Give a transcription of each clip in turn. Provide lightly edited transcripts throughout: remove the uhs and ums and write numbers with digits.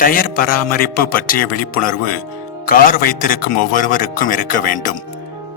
Tyre பராமரிப்பு பற்றிய விழிப்புணர்வு கார் வைத்திருக்கும் ஒவ்வொருவருக்கும் இருக்க வேண்டும்.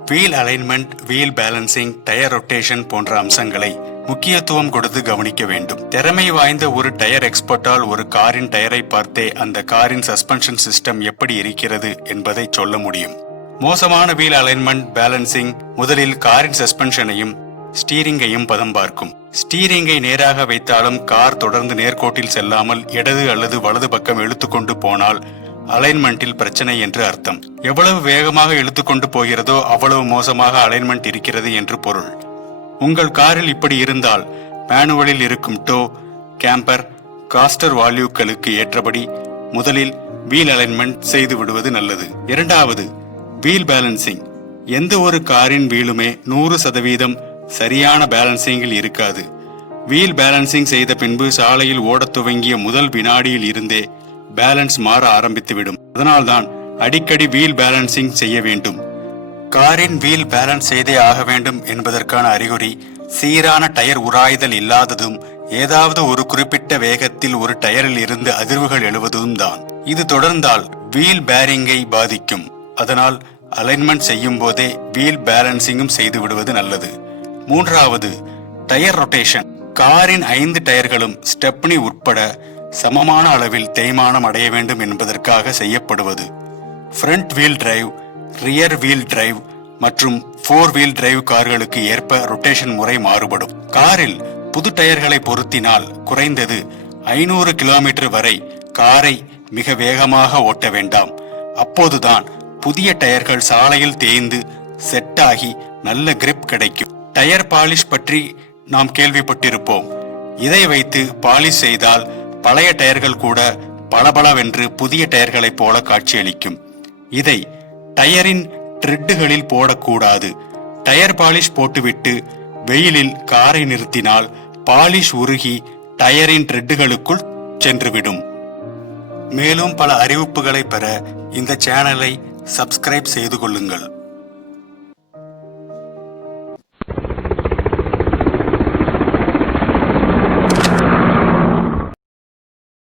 Wheel alignment, wheel balancing, tyre rotation போன்ற அம்சங்களை முக்கியத்துவம் கொடுத்து கவனிக்க வேண்டும். திறமை வாய்ந்த ஒரு டயர் எக்ஸ்பர்ட்டால் ஒரு காரின் டயரை பார்த்தே அந்த காரின் சஸ்பென்ஷன் சிஸ்டம் எப்படி இருக்கிறது என்பதை சொல்ல முடியும். மோசமான வீல் அலைன்மெண்ட், பேலன்சிங் முதலில் காரின் சஸ்பென்ஷனையும் ஸ்டீரிங்கையும் பதம் பார்க்கும். ஸ்டீரிங்கை நேராக வைத்தாலும் கார் தொடர்ந்து நேர்கோட்டில் செல்லாமல் இடது அல்லது வலது பக்கம் இழுத்துக்கொண்டு போனால் அலைன்மெண்டில் பிரச்சனை என்று அர்த்தம். எவ்வளவு வேகமாக இழுத்துக்கொண்டு போகிறதோ அவ்வளவு மோசமாக அலைன்மெண்ட் இருக்கிறது என்று பொருள். உங்கள் காரில் இப்படி இருந்தால் மேனுவலில் இருக்கும் டோ, கேம்பர், காஸ்டர் வால்யூக்களுக்கு ஏற்றபடி முதலில் வீல் அலைன்மெண்ட் செய்து விடுவது நல்லது. இரண்டாவது, வீல் பேலன்சிங். எந்த ஒரு காரின் வீலுமே 100% சரியான பேலன்சிங்கில் இருக்காது. வீல் பேலன்சிங் செய்த பின்பு சாலையில் ஓடத் துவங்கிய முதல் வினாடியில் இருந்தே பேலன்ஸ் மாற ஆரம்பித்துவிடும். அதனால்தான் அடிக்கடி வீல் பேலன்சிங் செய்ய வேண்டும். காரின் வீல் பேலன்ஸ் செய்தே ஆக வேண்டும் என்பதற்கான அறிகுறி சீரான டயர் உராய்தல் இல்லாததும், ஏதாவது ஒரு குறிப்பிட்ட வேகத்தில் ஒரு டயரில் இருந்து அதிர்வுகள் எழுவதும் தான். இது தொடர்ந்தால் வீல் பேரிங்கை பாதிக்கும். அதனால் அலைன்மெண்ட் செய்யும் போதே வீல் பேலன்சிங்கும் செய்து விடுவது நல்லது. மூன்றாவது, டயர் ரொட்டேஷன். காரின் 5 டயர்களும் ஸ்டெப்னி உட்பட சமமான அளவில் தேய்மானம் அடைய வேண்டும் என்பதற்காக செய்யப்படுவது. Front wheel drive, rear wheel drive மற்றும் 4 வீல் டிரைவ் கார்களுக்கு ஏற்ப ரொட்டேஷன் முறை மாறுபடும். காரில் புது டயர்களை பொருத்தினால் குறைந்தது 500 கிலோமீட்டர் வரை காரை மிக வேகமாக ஓட்ட வேண்டாம். அப்போதுதான் புதிய டயர்கள் சாலையில் தேய்ந்து செட்டாகி நல்ல கிரிப் கிடைக்கும். டயர் பாலிஷ் பற்றி நாம் கேள்விப்பட்டிருப்போம். இதை வைத்து பாலிஷ் செய்தால் பழைய டயர்கள் கூட பளபளவென்று புதிய டயர்களைப் போல காட்சியளிக்கும். இதை டயரின் ட்ரெட்டுகளில் போடக்கூடாது. டயர் பாலிஷ் போட்டுவிட்டு வெயிலில் காரை நிறுத்தினால் பாலிஷ் உருகி டயரின் ட்ரெட்டுகளுக்குள் சென்றுவிடும். மேலும் பல அறிவிப்புகளை பெற இந்த சேனலை சப்ஸ்கிரைப் செய்து கொள்ளுங்கள்.